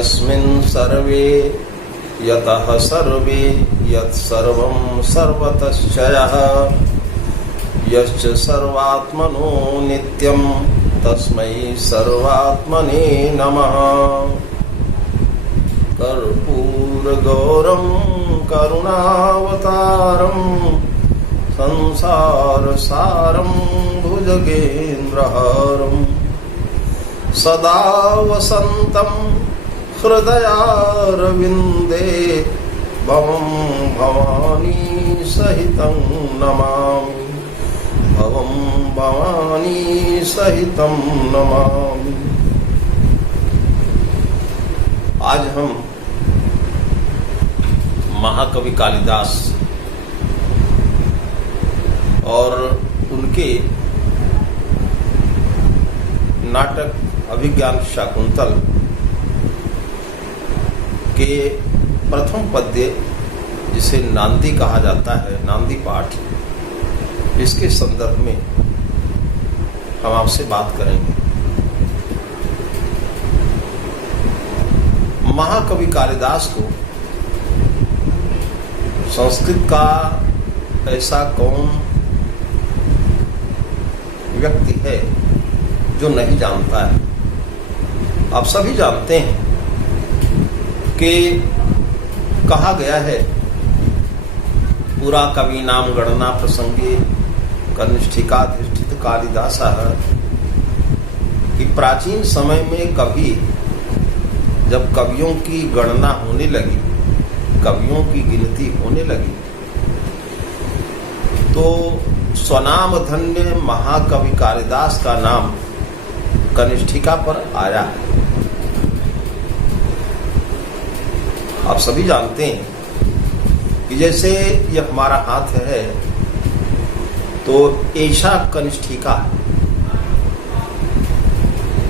यस्मिन् सर्वे यतः सर्वे यत्सर्वं सर्वतश्चयः यश्च सर्वात्मनो नित्यं तस्मै सर्वात्मने नमः। कर्पूरगौरं करुणावतारं संसारसारं भुजगेन्द्रहारं सदा वसन्तं हृदयारविन्दे भवं भवानी सहितं नमामि, भवं भवानी सहितं नमामि। आज हम महाकवि कालिदास और उनके नाटक अभिज्ञान शाकुंतल के प्रथम पद्य, जिसे नांदी कहा जाता है, नांदी पाठ, इसके संदर्भ में हम आपसे बात करेंगे। महाकवि कालिदास को संस्कृत का ऐसा कौन व्यक्ति है जो नहीं जानता है। आप सभी जानते हैं कि कहा गया है, पुरा कवि नाम गणना प्रसंगे कनिष्ठिकाधिष्ठित कालिदासः, कि प्राचीन समय में कभी जब कवियों की गणना होने लगी, कवियों की गिनती होने लगी, तो स्वनाम धन्य महाकवि कालिदास का नाम कनिष्ठिका पर आया है। आप सभी जानते हैं कि जैसे यह हमारा हाथ है तो एषा कनिष्ठिका,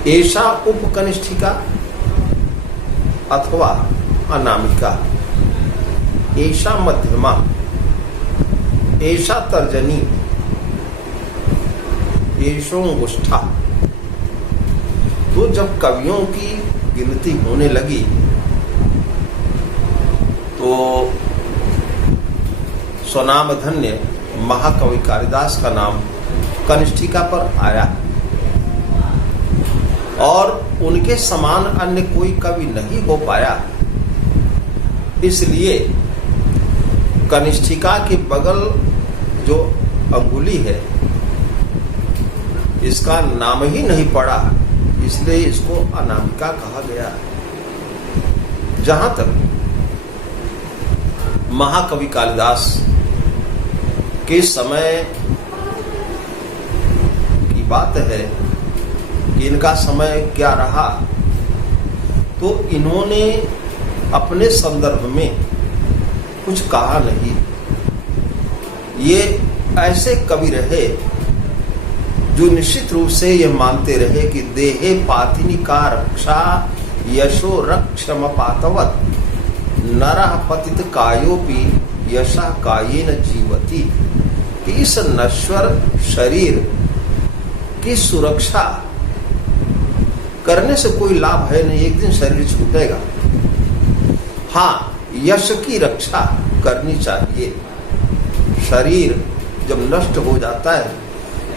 एषा उपकनिष्ठिका अथवा अनामिका, एषा मध्यमा, एषा तर्जनी, एषोंगुष्ठा। तो जब कवियों की गिनती होने लगी तो स्वनाम धन्य महाकवि कालिदास का नाम कनिष्ठिका पर आया और उनके समान अन्य कोई कवि नहीं हो पाया। इसलिए कनिष्ठिका के बगल जो अंगुली है, इसका नाम ही नहीं पड़ा, इसलिए इसको अनामिका कहा गया। जहां तक महाकवि कालिदास के समय की बात है कि इनका समय क्या रहा, तो इन्होंने अपने संदर्भ में कुछ कहा नहीं। ये ऐसे कवि रहे जो निश्चित रूप से यह मानते रहे कि देहे पातिनी का रक्षा यशो रक्षम पातवत नरः पतित कायोपि यशा कायेन जीवति, कि इस नश्वर शरीर की सुरक्षा करने से कोई लाभ है नहीं, एक दिन शरीर छूटेगा। हाँ, यश की रक्षा करनी चाहिए। शरीर जब नष्ट हो जाता है,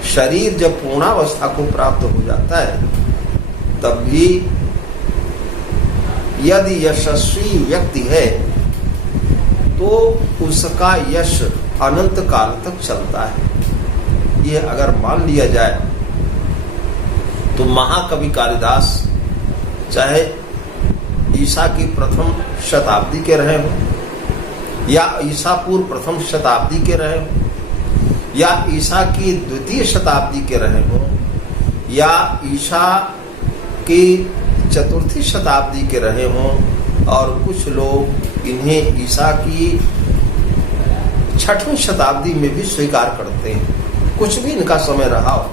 शरीर जब पूर्णावस्था को प्राप्त हो जाता है, तब भी यदि यशस्वी व्यक्ति है तो उसका यश अनंत काल तक चलता है। ये अगर मान लिया जाए तो महाकवि कालिदास चाहे ईसा की प्रथम शताब्दी के रहे हों या ईसा पूर्व प्रथम शताब्दी के रहे हों या ईसा की द्वितीय शताब्दी के रहे हों या ईसा की चतुर्थी शताब्दी के रहे हों, और कुछ लोग इन्हें ईसा की छठवीं शताब्दी में भी स्वीकार करते हैं, कुछ भी इनका समय रहा हो,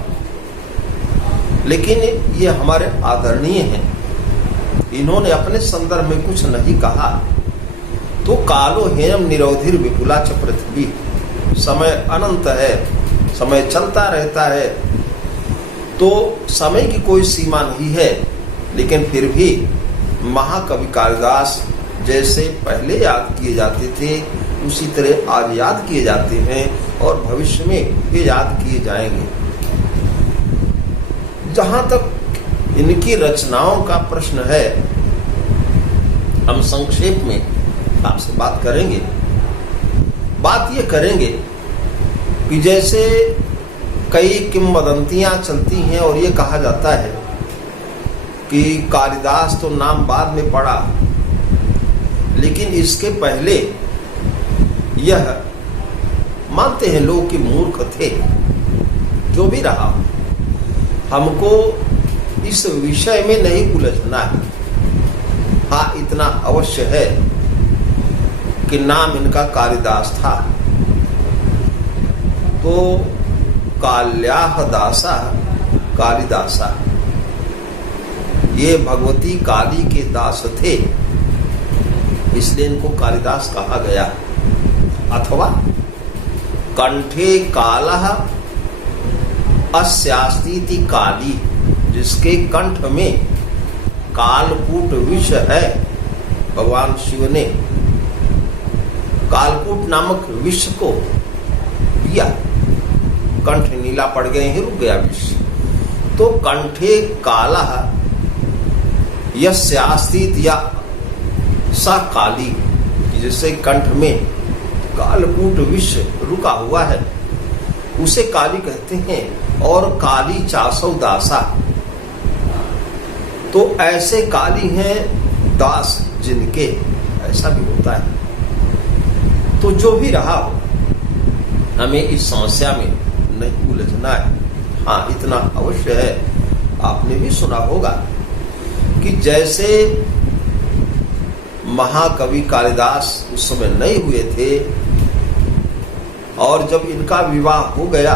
लेकिन ये हमारे आदरणीय हैं। इन्होंने अपने संदर्भ में कुछ नहीं कहा। तो कालो हेयम निरोधिर विपुला च पृथ्वी, समय अनंत है, समय चलता रहता है, तो समय की कोई सीमा नहीं है। लेकिन फिर भी महाकवि कालिदास जैसे पहले याद किए जाते थे उसी तरह आज याद किए जाते हैं और भविष्य में ये याद किए जाएंगे। जहां तक इनकी रचनाओं का प्रश्न है, हम संक्षेप में आपसे बात करेंगे। बात ये करेंगे कि जैसे कई किंवदंतियां चलती हैं और ये कहा जाता है कि कालिदास तो नाम बाद में पड़ा, लेकिन इसके पहले यह मानते हैं लोग कि मूर्ख थे। जो भी रहा, हमको इस विषय में नहीं उलझना है। हाँ, इतना अवश्य है कि नाम इनका कालिदास था। तो काल्याह दासा कालिदासा, ये भगवती काली के दास थे, इसलिए इनको कालिदास कहा गया। अथवा कंठे कालः अस्यास्तीति काली, जिसके कंठ में कालकूट विष है। भगवान शिव ने कालकूट नामक विष को पिया, कंठ नीला पड़ गए ही रुक गया विष। तो कंठे कालः यस्यास्तीत या सा काली, जिससे कंठ में कालकूट विष रुका हुआ है उसे काली कहते हैं। और काली चासौ दासा, तो ऐसे काली हैं दास जिनके, ऐसा भी होता है। तो जो भी रहा हो, हमें इस समस्या में नहीं उलझना है। हाँ, इतना अवश्य है, आपने भी सुना होगा कि जैसे महाकवि कालिदास उस समय नहीं हुए थे और जब इनका विवाह हो गया,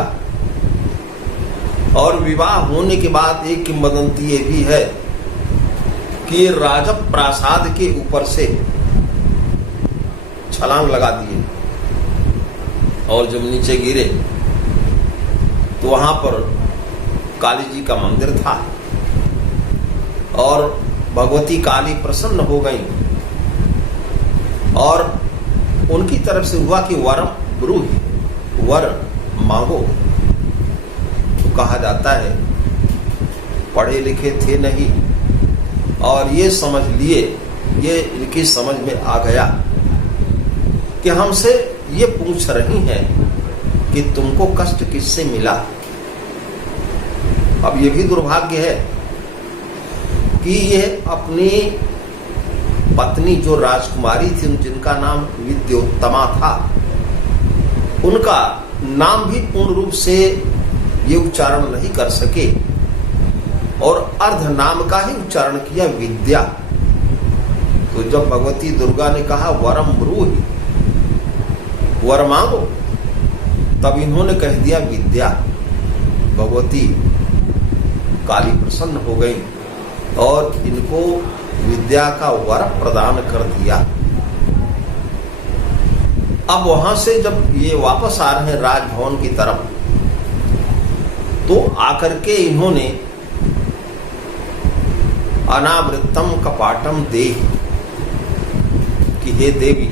और विवाह होने के बाद एक किंवदंती ये भी है कि राजप प्रासाद के ऊपर से छलांग लगा दिए और जब नीचे गिरे तो वहां पर काली जी का मंदिर था और भगवती काली प्रसन्न हो गई और उनकी तरफ से हुआ कि वरम ब्रूहि, वर मांगो। तो कहा जाता है पढ़े लिखे थे नहीं और ये समझ लिए, ये इनकी समझ में आ गया कि हमसे ये पूछ रही हैं कि तुमको कष्ट किससे मिला। अब ये भी दुर्भाग्य है कि ये अपनी पत्नी जो राजकुमारी थी, जिनका नाम विद्योत्तमा था, उनका नाम भी पूर्ण रूप से ये उच्चारण नहीं कर सके और अर्ध नाम का ही उच्चारण किया, विद्या। तो जब भगवती दुर्गा ने कहा वरम ब्रूहि, वर मांगो, तब इन्होंने कह दिया विद्या। भगवती काली प्रसन्न हो गई और इनको विद्या का वर प्रदान कर दिया। अब वहां से जब ये वापस आ रहे हैं राजभवन की तरफ, तो आकर के इन्होंने अनावृतम कपाटम देहि, कि हे देवी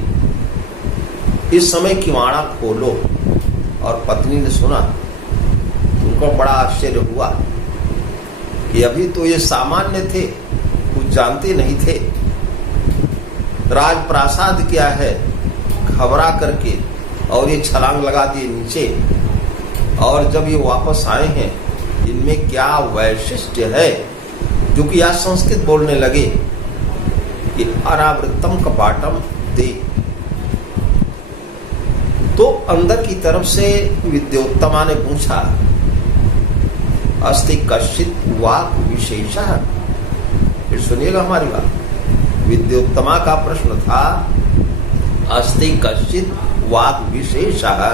इस समय किवाड़ा खोलो। और पत्नी ने सुना, तुमको बड़ा आश्चर्य हुआ कि अभी तो ये सामान्य थे, कुछ जानते नहीं थे, राजप्रासाद क्या है, घबरा करके और ये छलांग लगा दिए नीचे। और जब ये वापस आए हैं, इनमें क्या वैशिष्ट्य है, जो कि आज संस्कृत बोलने लगे कि अनावृतम कपाटम दे। तो अंदर की तरफ से विद्योत्तमा ने पूछा, अस्ति कश्चित वाक् विशेषः। फिर सुनिएगा हमारी बात। विद्योत्तमा का प्रश्न था, अस्ति कश्चित वाक् विशेषः,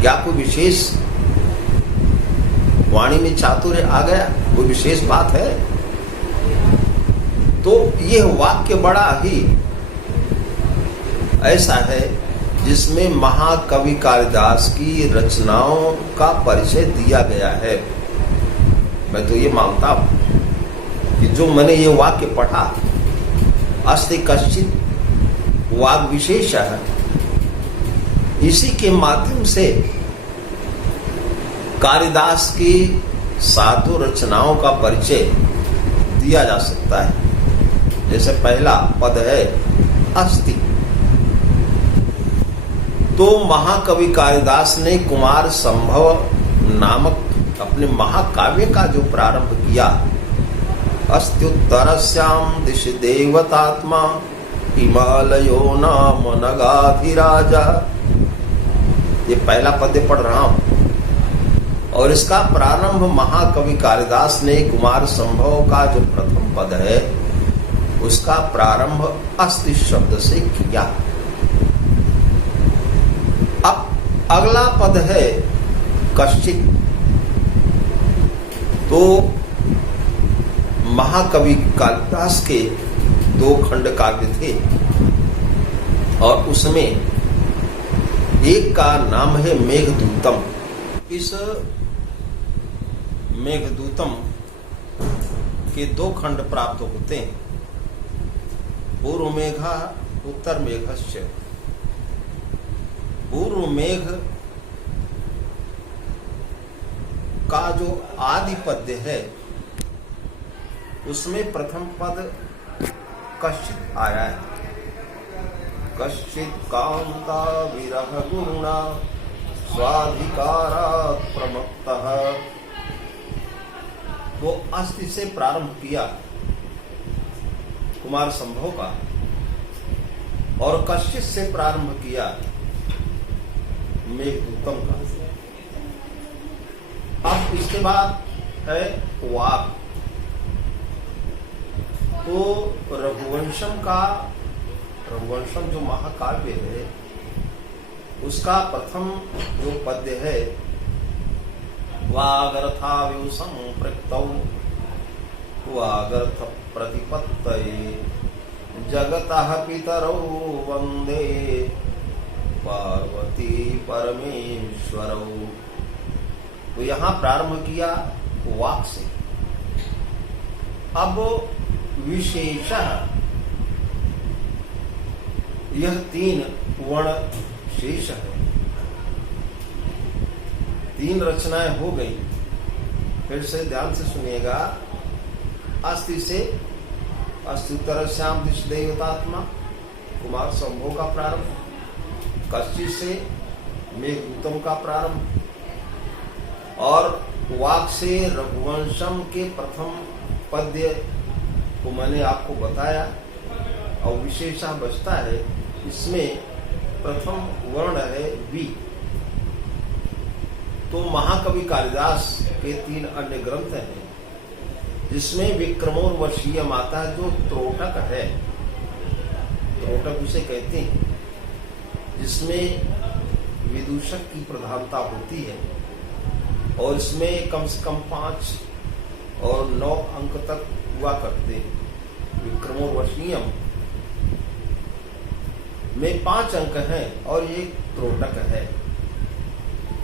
क्या कोई विशेष वाणी में चातुर्य आ गया, कोई विशेष बात है। तो यह वाक्य बड़ा ही ऐसा है जिसमें महाकवि कालिदास की रचनाओं का परिचय दिया गया है। मैं तो ये मानता हूं कि जो मैंने ये वाक्य पढ़ा अस्ति कश्चित् वाग विशेष है, इसी के माध्यम से कालिदास की साधु रचनाओं का परिचय दिया जा सकता है। जैसे पहला पद है अस्ति, तो महाकवि कालिदास ने कुमार संभव नामक अपने महाकाव्य का जो प्रारंभ किया, अस्त्युत्तरस्याम दिशि देवतात्मा हिमालयो नाम नगाधिराजा, ये पहला पद्य पढ़ रहा हूं। और इसका प्रारंभ महाकवि कालिदास ने कुमार संभव का जो प्रथम पद है उसका प्रारंभ अस्ति शब्द से किया। अब अगला पद है कश्चित्, तो महाकवि कालिदास के 2 खंड काव्य थे और उसमें एक का नाम है मेघदूतम। इस मेघदूतम के 2 खंड प्राप्त होते हैं, पूर्व मेघा उत्तर मेघश्च। पूर्व मेघ का जो आदि पद्य है उसमें प्रथम पद कश्चित् आया है, कश्चित् कांता विरह गुरुणा स्वाधिकारात् प्रमत्तः। वो अस्ति से प्रारंभ किया कुमार संभव का और कश्चित् से प्रारंभ किया मेघदूतम का। अब इसके बाद है वाग, तो रघुवंशम जो महाकाव्य है उसका प्रथम जो पद्य है वागर्थाव्यु संपृक्तौ वागर्थ प्रतिपत्तये जगतः पितरौ वंदे पार्वती परमेश्वरौ। तो यहाँ प्रारंभ किया वाक से। अब विशेषः, यह 3 वर्ण शेष है, 3 रचनाएं हो गई। फिर से ध्यान से सुनिएगा। अस्ति से अस्त्युत्तरस्याम दिशि देवतात्मा कुमार संभव का प्रारंभ, कश्चित् से मेघदूतम का प्रारंभ और वाक से रघुवंशम के प्रथम पद्य को मैंने आपको बताया। और विशेषा बचता है, इसमें प्रथम वर्ण है वी। तो महाकवि कालिदास के 3 अन्य ग्रंथ हैं जिसमें विक्रमोर्वशीयम आता है, जो त्रोटक है, त्रोटक उसे कहते हैं, जिसमें विदूषक की प्रधानता होती है और इसमें कम से कम 5 और 9 अंक तक हुआ करते हैं। विक्रमोर्वशीयम में 5 अंक हैं और ये त्रोटक है।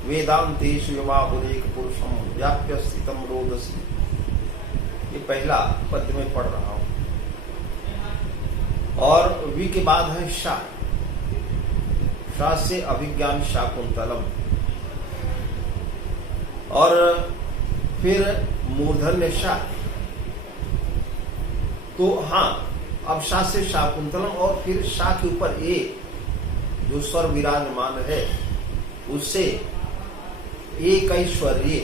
वेदांतेषु यमाहुरेक पुरुषम व्याप्य स्थितम रोदसी, ये पहला पद्य में पढ़ रहा हूं। और वी के बाद है शा, शा से अभिज्ञान शाकुंतलम, और फिर मूर्धन्य शा। तो हाँ, अब शा से शाकुंतलम और फिर शा के ऊपर ए जो स्वर विराजमान है उससे एक ऐश्वर्य।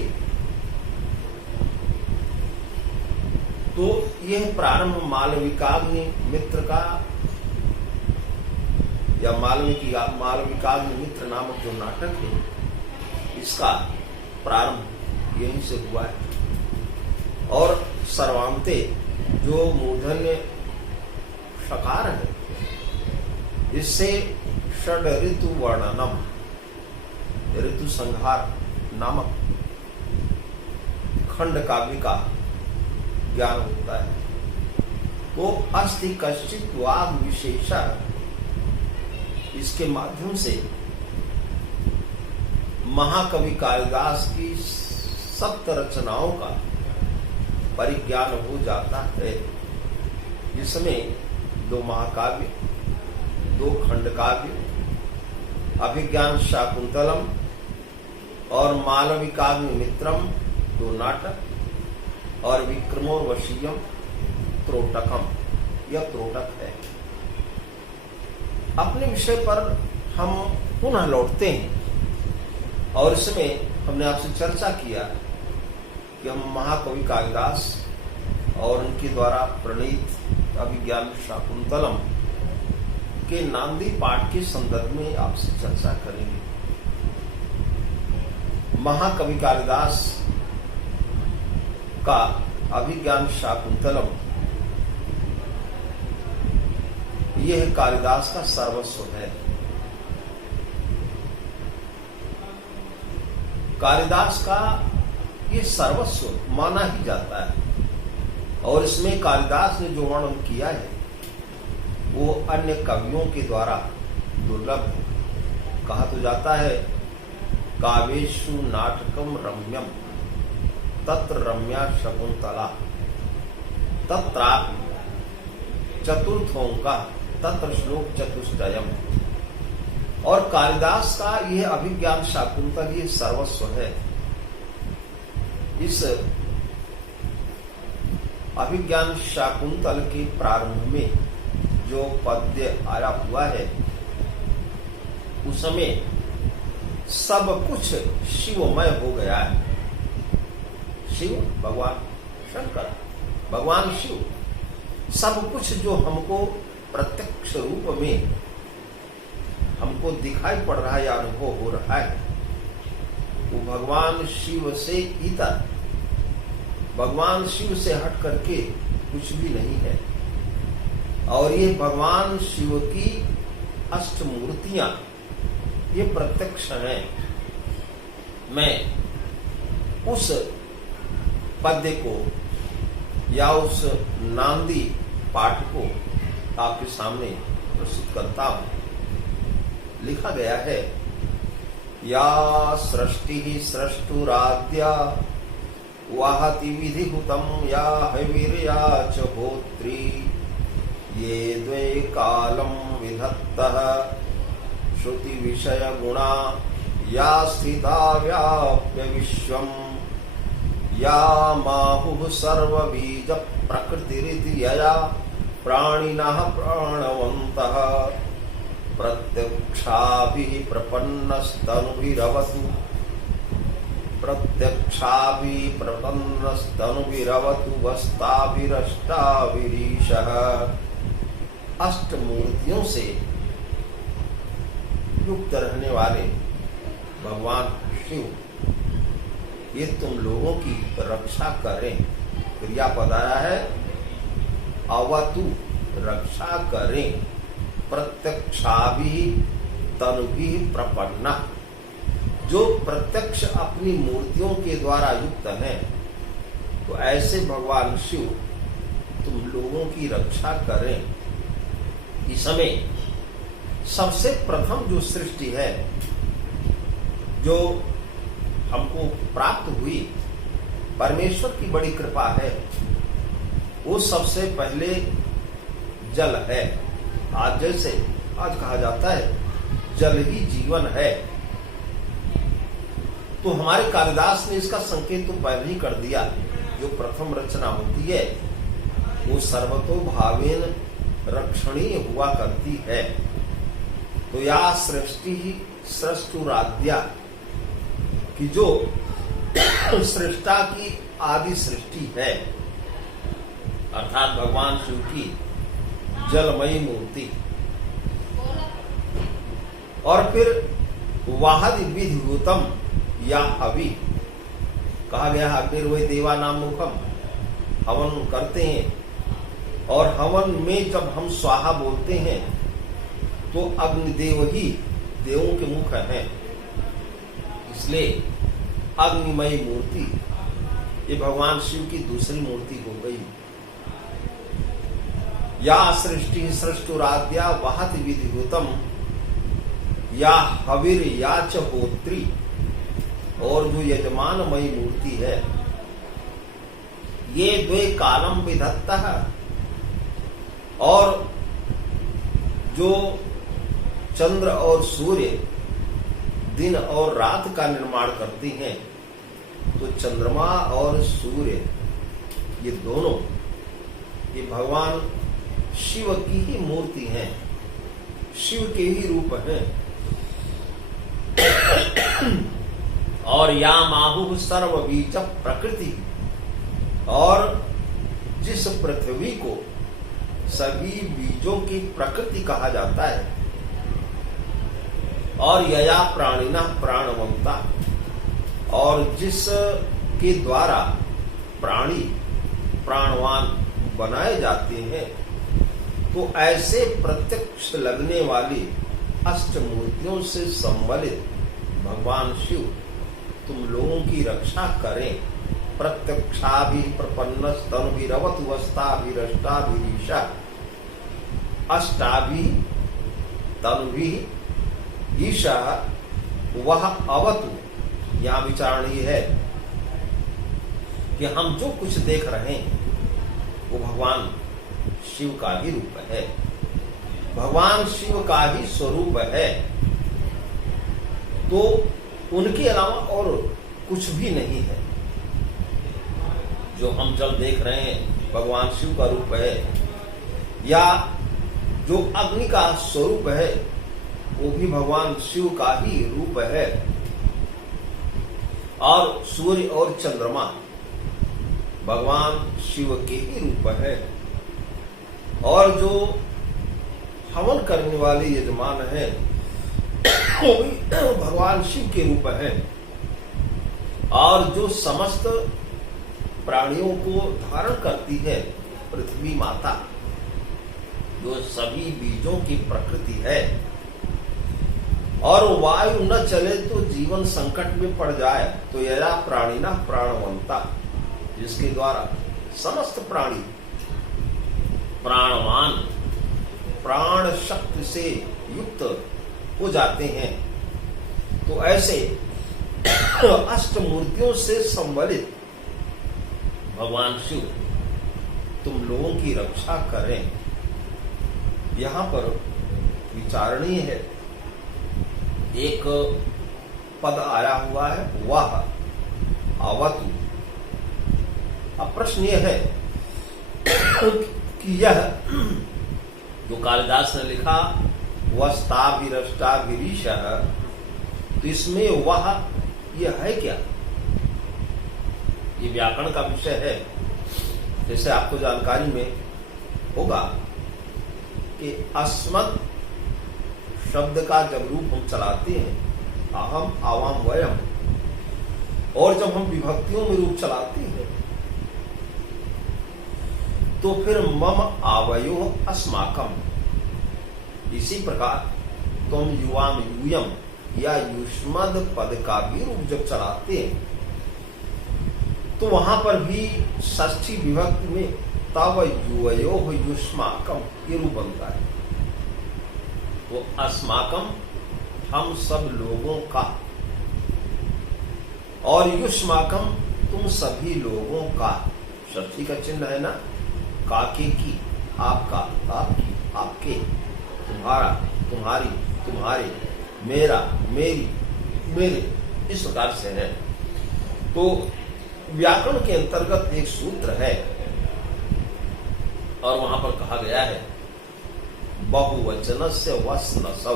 तो यह प्रारंभ मालविकाग्नि मित्र का, या मालविकाग्नि मित्र नामक जो नाटक है इसका प्रारंभ यहीं से हुआ है। और सर्वांते जो मूर्धन्य षकार है, इससे षड ऋतु वर्णनम, ऋतु संहार नामक खंड काव्य का ज्ञान होता है। तो अस्ति कश्चित् वाग विशेषा, इसके माध्यम से महाकवि कालिदास की 7 रचनाओं का परिज्ञान हो जाता है, जिसमें 2 महाकाव्य, 2 खंड काव्य, अभिज्ञान शाकुंतलम और मालविकाग्नि मित्रम 2 नाटक और विक्रमोर्वशीयम त्रोटकम, यह त्रोटक है। अपने विषय पर हम पुनः लौटते हैं और इसमें हमने आपसे चर्चा किया कि हम महाकवि कालिदास और उनके द्वारा प्रणीत अभिज्ञान शाकुंतलम के नांदी पाठ के संदर्भ में आपसे चर्चा करेंगे। महाकवि कालिदास का अभिज्ञान शाकुंतलम यह कालिदास का सर्वस्व है। कालिदास का ये सर्वस्व माना ही जाता है और इसमें कालिदास ने जो वर्णन किया है वो अन्य कवियों के द्वारा दुर्लभ है। कहा तो जाता है काव्येषु नाटकम रम्यम तत्र रम्या शकुंतला तत्रापि चतुर्थोंका तत्र श्लोक चतुष्टयम। और कालिदास का यह अभिज्ञान शाकुंतल ये सर्वस्व है। इस अभिज्ञान शाकुंतल के प्रारंभ में जो पद्य आया हुआ है उसमें सब कुछ शिवमय हो गया है। शिव भगवान शंकर, भगवान शिव, सब कुछ जो हमको प्रत्यक्ष रूप में हमको दिखाई पड़ रहा है या अनुभव हो रहा है वो भगवान शिव से इतर, भगवान शिव से हट करके कुछ भी नहीं है। और ये भगवान शिव की अष्टमूर्तियां ये प्रत्यक्ष हैं। मैं उस पद्य को या उस नांदी पाठ को आपके सामने प्रस्तुत करता हूं। लिखा गया है या सृष्टि सृष्टुराद्या वाहति विधिहुतम या हविर्या च होत्री ये द्वे कालम विधत्तः श्रुति विषय गुणा या स्थिता व्याप्य विश्वम या माहुः सर्वबीज प्रकृतिरिति यया प्राणिनः प्राणवन्तः प्रत्यक्षाभिः प्रपन्नस्तनुभिरवतु वस्ताभिरष्टाभिरीशः। अष्टमूर्तियों से युक्त रहने वाले भगवान शिव ये तुम लोगों की रक्षा करें। क्रियापद आया है अवतु, रक्षा करें। प्रत्यक्षाभि तनुभि प्रपन्ना, जो प्रत्यक्ष अपनी मूर्तियों के द्वारा युक्त हैं तो ऐसे भगवान शिव तुम लोगों की रक्षा करें। इस समय सबसे प्रथम जो सृष्टि है जो हमको प्राप्त हुई, परमेश्वर की बड़ी कृपा है, वो सबसे पहले जल है। आज जैसे आज कहा जाता है जल ही जीवन है, तो हमारे कालिदास ने इसका संकेत तो पहले ही कर दिया। जो प्रथम रचना होती है वो सर्वतोभावेन रक्षणीय हुआ करती है। तो या सृष्टि ही सृष्टुराद्या कि जो सृष्टा की आदि सृष्टि है, अर्थात भगवान शिव की जलमयी मूर्ति। और फिर वाहद विधिभूतम या हवि, कहा गया अग्निर्वै देवा नाम मुखम, हवन करते हैं और हवन में जब हम स्वाहा बोलते हैं तो अग्निदेव ही देवों के मुख हैं, इसलिए अग्निमयी मूर्ति ये भगवान शिव की दूसरी मूर्ति हो गई। या सृष्टि सृष्टुराद्या वाहति विधिभूतम या हविर या च होत्री, और जो यजमानमयी मूर्ति है ये द्वे कालम विधत्तः, और जो चंद्र और सूर्य दिन और रात का निर्माण करती हैं, तो चंद्रमा और सूर्य ये दोनों ये भगवान शिव की ही मूर्ति हैं, शिव के ही रूप हैं। और या माहु सर्वबीज प्रकृति, और जिस पृथ्वी को सभी बीजों की प्रकृति कहा जाता है, और यया प्राणिना प्राणवंता, और जिस के द्वारा प्राणी प्राणवान बनाए जाते हैं, तो ऐसे प्रत्यक्ष लगने वाली अष्टमूर्तियों से संबलित भगवान शिव तुम लोगों की रक्षा करें। प्रत्यक्षाभि प्रपन्न स्तनुभिरवतु अस्ताभिरष्टाभिरीशा, अष्टाभि तनुभि ईशा वह अवतु। यहां विचारण ये है कि हम जो कुछ देख रहे हैं वो भगवान शिव का ही रूप है, भगवान शिव का ही स्वरूप है, तो उनके अलावा और कुछ भी नहीं है। जो हम जल देख रहे हैं भगवान शिव का रूप है, या जो अग्नि का स्वरूप है वो भी भगवान शिव का ही रूप है, और सूर्य और चंद्रमा भगवान शिव के ही रूप है, और जो हवन करने वाले यजमान हैं वो भी भगवान शिव के रूप है, और जो समस्त प्राणियों को धारण करती है पृथ्वी माता, जो सभी बीजों की प्रकृति है, और वायु न चले तो जीवन संकट में पड़ जाए, तो यया प्राणिना प्राणवंता, जिसके द्वारा समस्त प्राणी प्राणवान प्राण शक्ति से युक्त हो जाते हैं। तो ऐसे अष्टमूर्तियों से संबलित भगवान शिव तुम लोगों की रक्षा करें। यहां पर विचारणीय है, एक पद आया हुआ है वह अवतु। अब प्रश्न यह है कि यह जो कालिदास ने लिखा वस्ताभिरष्टाभिरीश, तो इसमें वह यह है क्या? ये व्याकरण का विषय है। जैसे आपको जानकारी में होगा कि अस्मत् शब्द का जब रूप हम चलाते हैं, अहम आवाम वयम, और जब हम विभक्तियों में रूप चलाते हैं तो फिर मम आवयो अस्माकम। इसी प्रकार तुम युवाम यूयम या युष्मद पद का भी रूप जब चलाते हैं तो वहां पर भी षष्ठी विभक्ति में तव युवयो युष्माकम ये रूप बनता है। तो अस्माकम हम सब लोगों का, और युष्माकम तुम सभी लोगों का। षष्ठी का चिन्ह है ना, काके की, आपका, आपकी, आपके, तुम्हारा, तुम्हारी, तुम्हारे, मेरा, मेरी, मेरे, इस प्रकार से है। तो व्याकरण के अंतर्गत एक सूत्र है और वहां पर कहा गया है बहुवचनस्य वस्नसौ,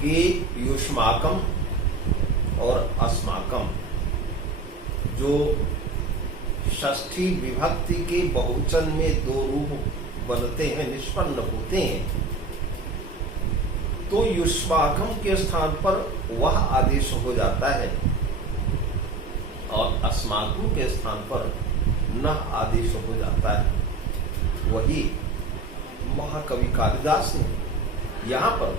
कि युष्माकम और अस्माकम जो षष्ठी विभक्ति के बहुवचन में दो रूप बनते हैं, निष्पन्न होते हैं, तो युष्माकम के स्थान पर वह आदेश हो जाता है और अस्माकम के स्थान पर न आदेश हो जाता है। वही महाकवि कालिदास ने यहाँ पर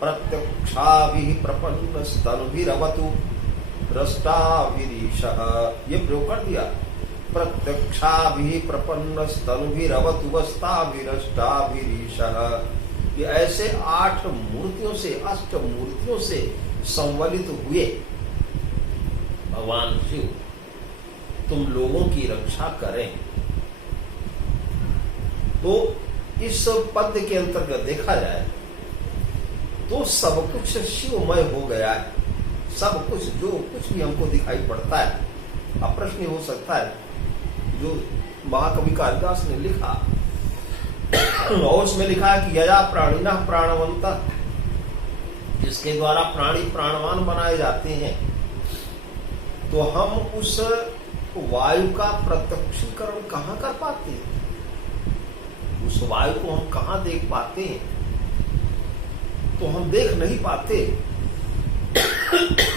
प्रत्यक्षाभिः प्रपन्न स्तनुभिरवतु रष्टाभिरीशः ये प्रयोग कर दिया। प्रत्यक्षाभिः प्रपन्न स्तनुभिरवतु वस्ताभिरष्टाभिरीशः, ये ऐसे 8 मूर्तियों से, अष्ट मूर्तियों से संवलित हुए भगवान शिव तुम लोगों की रक्षा करें। तो इस पद्य के अंतर्गत देखा जाए तो सब कुछ शिवमय हो गया है। सब कुछ जो कुछ भी हमको दिखाई पड़ता है। अब प्रश्न हो सकता है जो महाकवि कालिदास ने लिखा और उसमें लिखा है कि यया प्राणिना प्राणवंता, जिसके द्वारा प्राणी प्राणवान बनाए जाते हैं, तो हम उस वायु का प्रत्यक्षीकरण कहाँ कर पाते हैं? उस वायु को हम कहाँ देख पाते हैं? तो हम देख नहीं पाते।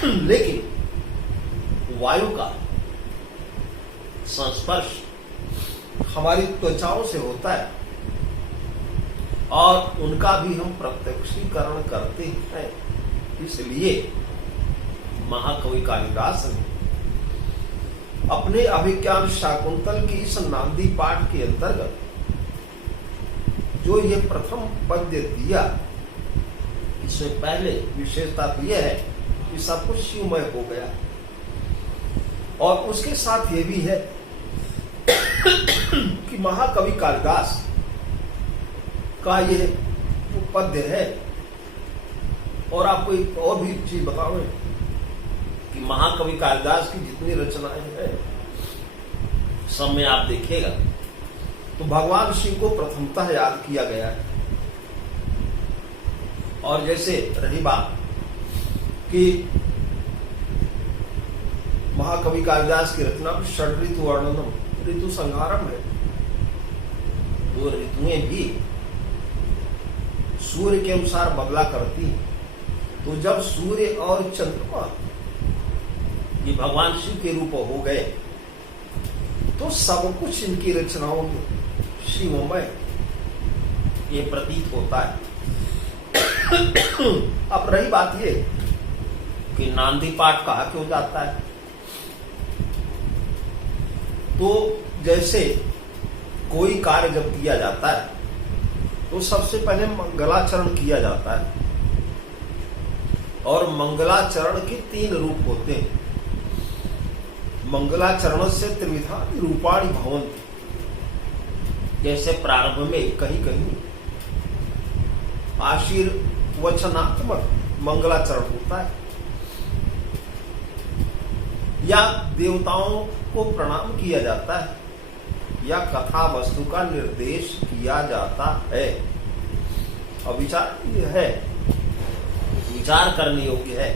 लेकिन वायु का संस्पर्श हमारी त्वचाओं से होता है और उनका भी हम प्रत्यक्षीकरण करते हैं। इसलिए महाकवि कालिदास ने अपने अभिज्ञान शाकुंतल की इस नांदी पाठ के अंतर्गत जो ये प्रथम पद्य दिया, इसमें पहले विशेषता तो यह है कि सब कुछ शिवमय हो गया और उसके साथ ये भी है कि महाकवि कालिदास का ये पद्य है। और आपको एक और भी चीज बताऊं कि महाकवि कालिदास की जितनी रचनाएं हैं सब में आप देखिएगा तो भगवान शिव को प्रथमतः याद किया गया है। और जैसे रही बात कि महाकवि कालिदास की रचना में षड ऋतु वर्णनम, ऋतु संहारम है। तो ऋतुएं भी सूर्य के अनुसार बदला करती हैं। तो जब सूर्य और चंद्रमा ये भगवान शिव के रूप हो गए तो सब कुछ इनकी रचनाओं में शिवमय ये प्रतीत होता है। अब रही बात ये कि नांदी पाठ कहा क्यों जाता है, तो जैसे कोई कार्य जब किया जाता है तो सबसे पहले मंगलाचरण किया जाता है और मंगलाचरण के 3 रूप होते हैं। मंगलाचरण से त्रिविधा रूपाणि भवन्ति, जैसे प्रारंभ में कहीं कहीं आशीर्वचनात्मक मंगलाचरण होता है या देवताओं को प्रणाम किया जाता है या कथा वस्तु का निर्देश किया जाता है। और विचार करने योग्य है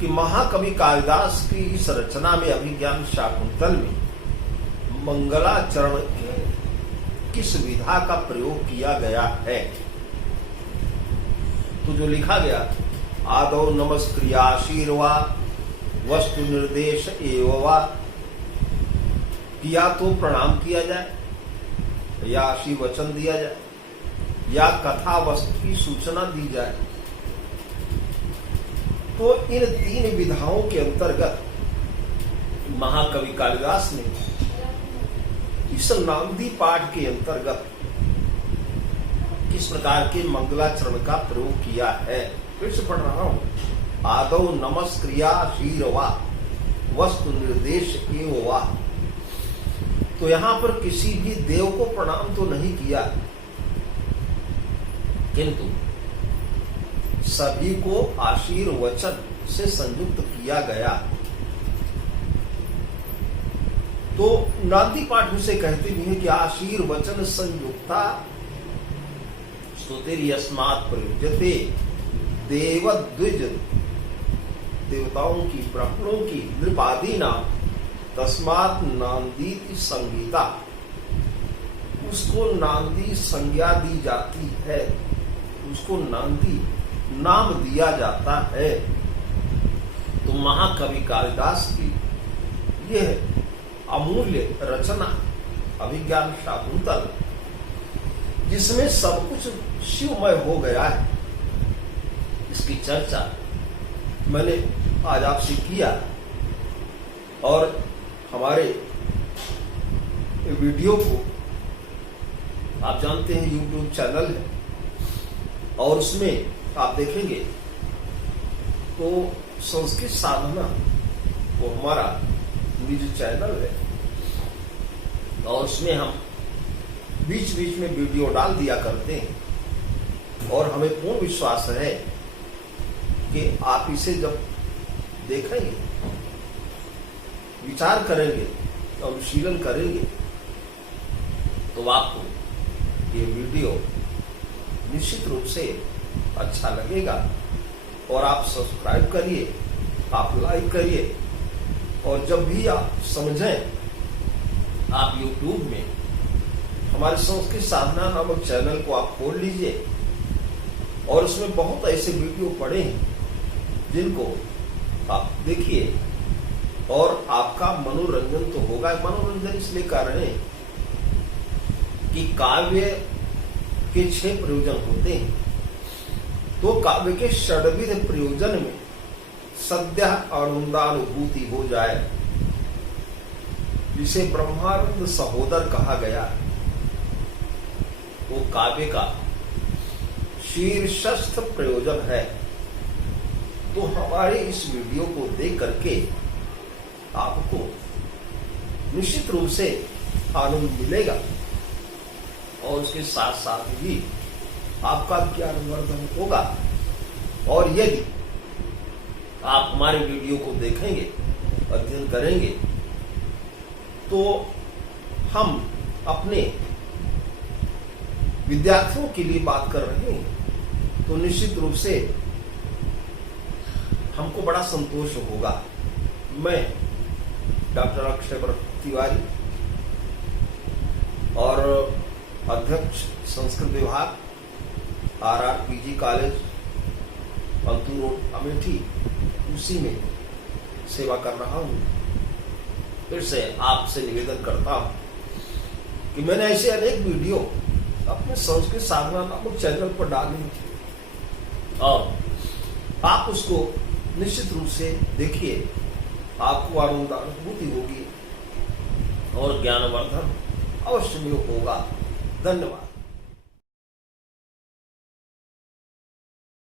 कि महाकवि कालिदास की इस रचना में अभिज्ञान शाकुंतल में मंगलाचरण के किस विधा का प्रयोग किया गया है। तो जो लिखा गया आदौ नमस्क्रियाशीर्वा वस्तु निर्देश एवं, या तो प्रणाम किया जाए या आशीर्वचन दिया जाए या कथा वस्तु की सूचना दी जाए। तो इन 3 विधाओं के अंतर्गत महाकवि कालिदास ने इस नांदी पाठ के अंतर्गत किस प्रकार के मंगलाचरण का प्रयोग किया है। फिर से पढ़ रहा हूं, आदौ नमस्क्रियाशीर्वा वस्तु निर्देश एवं। तो यहां पर किसी भी देव को प्रणाम तो नहीं किया, किंतु सभी को आशीर्वचन से संयुक्त किया गया। तो नांदी पाठ उसे कहते भी है कि आशीर्वचन संयुक्ता स्तुतिर्यस्मात् प्रयुज्यते देवद्विज, देवताओं की ब्राह्मणों की नृपादि नाम तस्मात् नांदीति संगीता, उसको नांदी संज्ञा दी जाती है, उसको नांदी नाम दिया जाता है। तो महाकवि कालिदास की यह अमूल्य रचना अभिज्ञान शाकुंतल, जिसमें सब कुछ शिवमय हो गया है, इसकी चर्चा मैंने आज आपसे किया। और हमारे वीडियो को आप जानते हैं YouTube चैनल है और उसमें आप देखेंगे तो संस्कृत साधना वो हमारा निज चैनल है और उसमें हम बीच बीच में वीडियो डाल दिया करते हैं और हमें पूर्ण विश्वास है कि आप इसे जब देखेंगे, विचार करेंगे, अनुशीलन करेंगे, तो आपको ये वीडियो निश्चित रूप से अच्छा लगेगा। और आप सब्सक्राइब करिए, आप लाइक करिए, और जब भी आप समझें आप YouTube में हमारे संस्कृत साधना नामक चैनल को आप खोल लीजिए और उसमें बहुत ऐसे वीडियो पड़े हैं जिनको आप देखिए और आपका मनोरंजन तो होगा। मनोरंजन इसलिए कर रहे हैं कि काव्य के 6 प्रयोजन होते हैं, तो काव्य के षड्विध प्रयोजन में सद्य आनंदानुभूति हो जाए, जिसे ब्रह्मानंद सहोदर कहा गया, वो काव्य का शीर्षस्थ प्रयोजन है। तो हमारे इस वीडियो को देख करके आपको निश्चित रूप से आनंद मिलेगा और उसके साथ साथ ही आपका ज्ञानवर्धन होगा। और यदि आप हमारे वीडियो को देखेंगे, अध्ययन करेंगे, तो हम अपने विद्यार्थियों के लिए बात कर रहे हैं, तो निश्चित रूप से हमको बड़ा संतोष होगा। मैं डॉक्टर अक्षय तिवारी और अध्यक्ष संस्कृत विभाग RRPG कॉलेज अंतुर रोड अमेठी, उसी में सेवा कर रहा हूं। फिर से आपसे निवेदन करता हूं कि मैंने ऐसे अनेक वीडियो अपने संस्कृत साधना नामक चैनल पर डाले और आप उसको निश्चित रूप से देखिए, आपको आनंदानुभूति होगी और ज्ञानवर्धन अवश्य होगा। धन्यवाद।